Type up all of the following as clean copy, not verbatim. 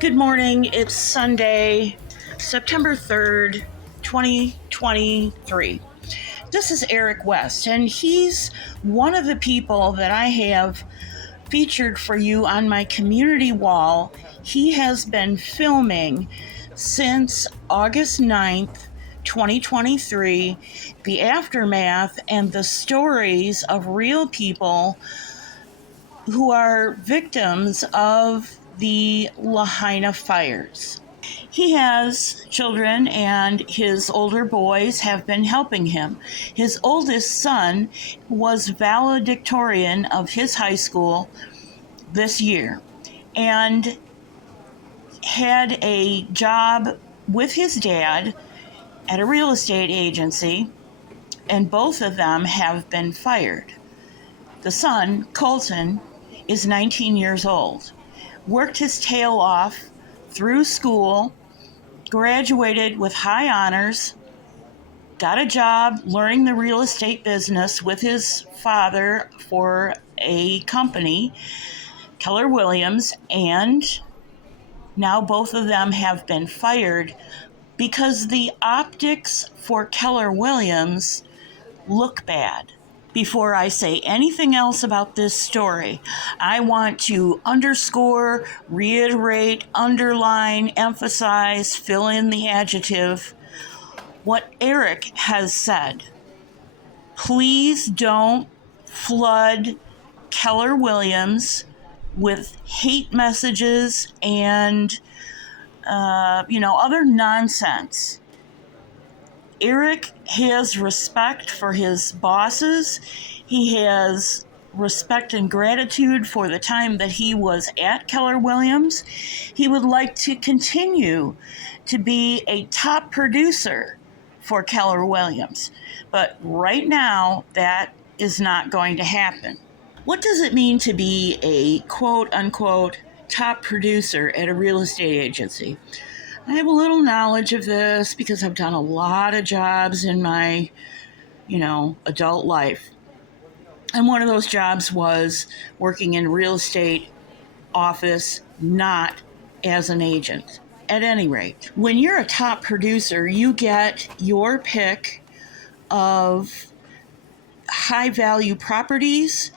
Good morning. It's Sunday, September 3rd, 2023. This is Eric West, and he's one of the people that I have featured for you on my community wall. He has been filming since August 9th, 2023, the aftermath and the stories of real people who are victims of the Lahaina fires. He has children, and his older boys have been helping him. His oldest son was valedictorian of his high school this year and had a job with his dad at a real estate agency, and both of them have been fired. The son, Colton, is 19 years old, worked his tail off through school, graduated with high honors, got a job learning the real estate business with his father for a company, Keller Williams, and now both of them have been fired because the optics for Keller Williams look bad. Before I say anything else about this story, I want to underscore, reiterate, underline, emphasize, fill in the adjective, what Eric has said. Please don't flood Keller Williams with hate messages and, other nonsense. Eric has respect for his bosses. He has respect and gratitude for the time that he was at Keller Williams. He would like to continue to be a top producer for Keller Williams. But right now, that is not going to happen. What does it mean to be a quote-unquote top producer at a real estate agency? I have a little knowledge of this because I've done a lot of jobs in my, adult life. And one of those jobs was working in a real estate office, not as an agent. At any rate, when you're a top producer, you get your pick of high value properties,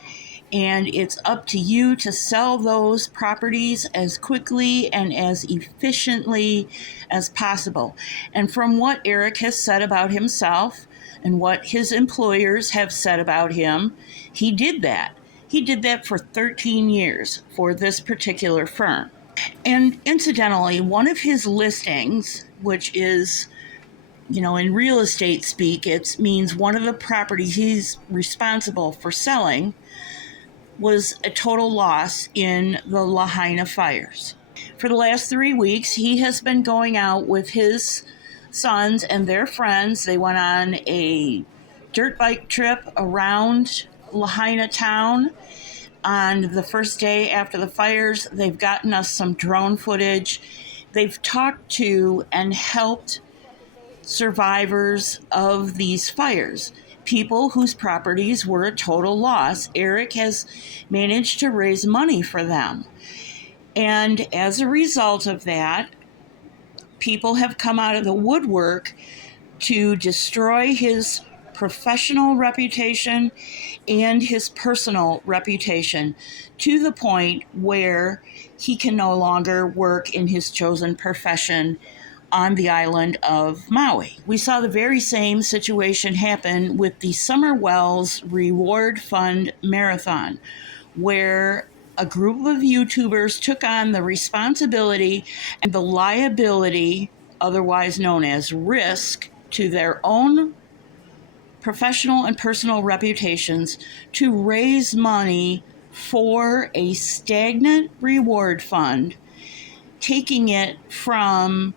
and it's up to you to sell those properties as quickly and as efficiently as possible. And from what Eric has said about himself and what his employers have said about him, he did that. He did that for 13 years for this particular firm. And incidentally, one of his listings, which is, in real estate speak, it means one of the properties he's responsible for selling, was a total loss in the Lahaina fires. For the last 3 weeks, he has been going out with his sons and their friends. They went on a dirt bike trip around Lahaina town. On the first day after the fires, they've gotten us some drone footage. They've talked to and helped survivors of these fires, people whose properties were a total loss. Eric has managed to raise money for them. And as a result of that, people have come out of the woodwork to destroy his professional reputation and his personal reputation to the point where he can no longer work in his chosen profession on the island of Maui. We saw the very same situation happen with the Summer Wells Reward Fund Marathon, where a group of YouTubers took on the responsibility and the liability, otherwise known as risk, to their own professional and personal reputations to raise money for a stagnant reward fund, taking it from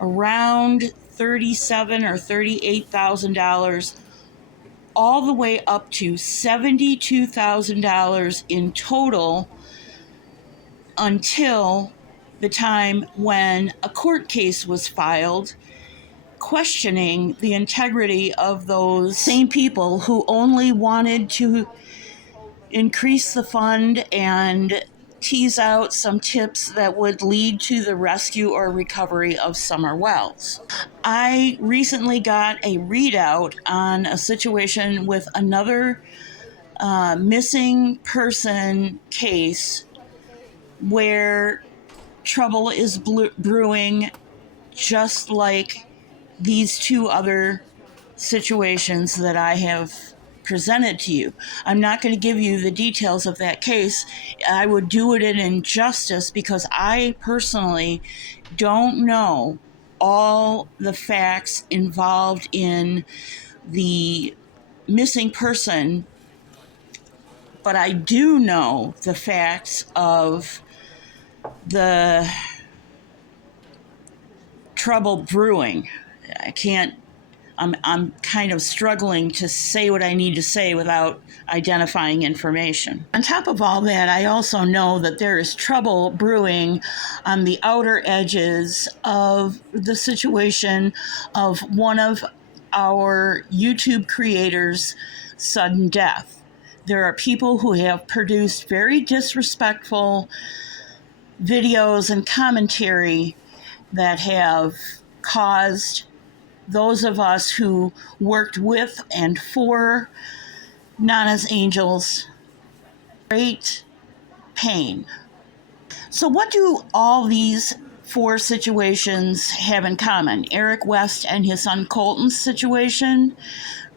around $37,000 or $38,000 all the way up to $72,000 in total, until the time when a court case was filed questioning the integrity of those same people who only wanted to increase the fund and tease out some tips that would lead to the rescue or recovery of summer wells. I recently got a readout on a situation with another missing person case where trouble is brewing, just like these two other situations that I have presented to you. I'm not going to give you the details of that case. I would do it in injustice because I personally don't know all the facts involved in the missing person, but I do know the facts of the trouble brewing. I'm kind of struggling to say what I need to say without identifying information. On top of all that, I also know that there is trouble brewing on the outer edges of the situation of one of our YouTube creators' sudden death. There are people who have produced very disrespectful videos and commentary that have caused those of us who worked with and for Nana's Angels great pain. So what do all these four situations have in common? Eric West and his son Colton's situation,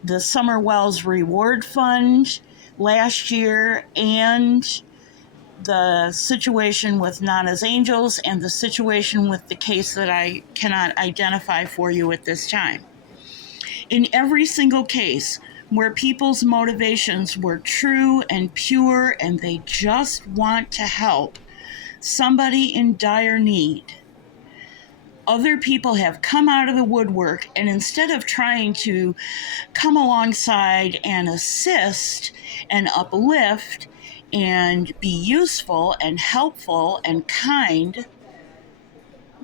the Summer Wells Reward Fund last year, and the situation with Nana's Angels, and the situation with the case that I cannot identify for you at this time. In every single case where people's motivations were true and pure and they just want to help somebody in dire need, other people have come out of the woodwork, and instead of trying to come alongside and assist and uplift and be useful and helpful and kind,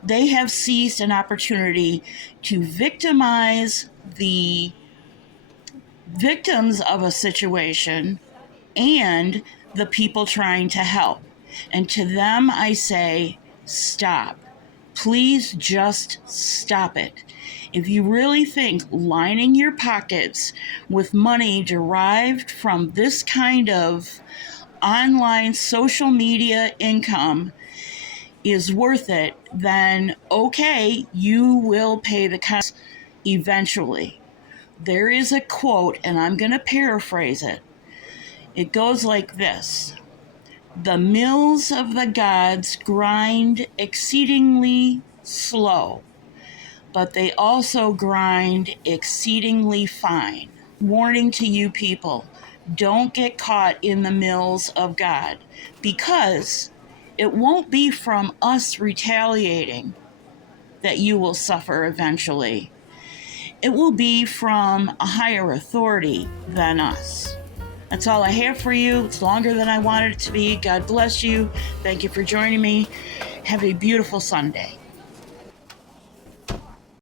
they have seized an opportunity to victimize the victims of a situation and the people trying to help. And to them, I say, stop. Please just stop it. If you really think lining your pockets with money derived from this kind of online social media income is worth it, then okay, you will pay the cost eventually. There is a quote, and I'm going to paraphrase it. It goes like this: "The mills of the gods grind exceedingly slow, but they also grind exceedingly fine." Warning to you people, don't get caught in the mills of God, because it won't be from us retaliating that you will suffer eventually. It will be from a higher authority than us. That's all I have for you. It's longer than I wanted it to be. God bless you. Thank you for joining me. Have a beautiful Sunday.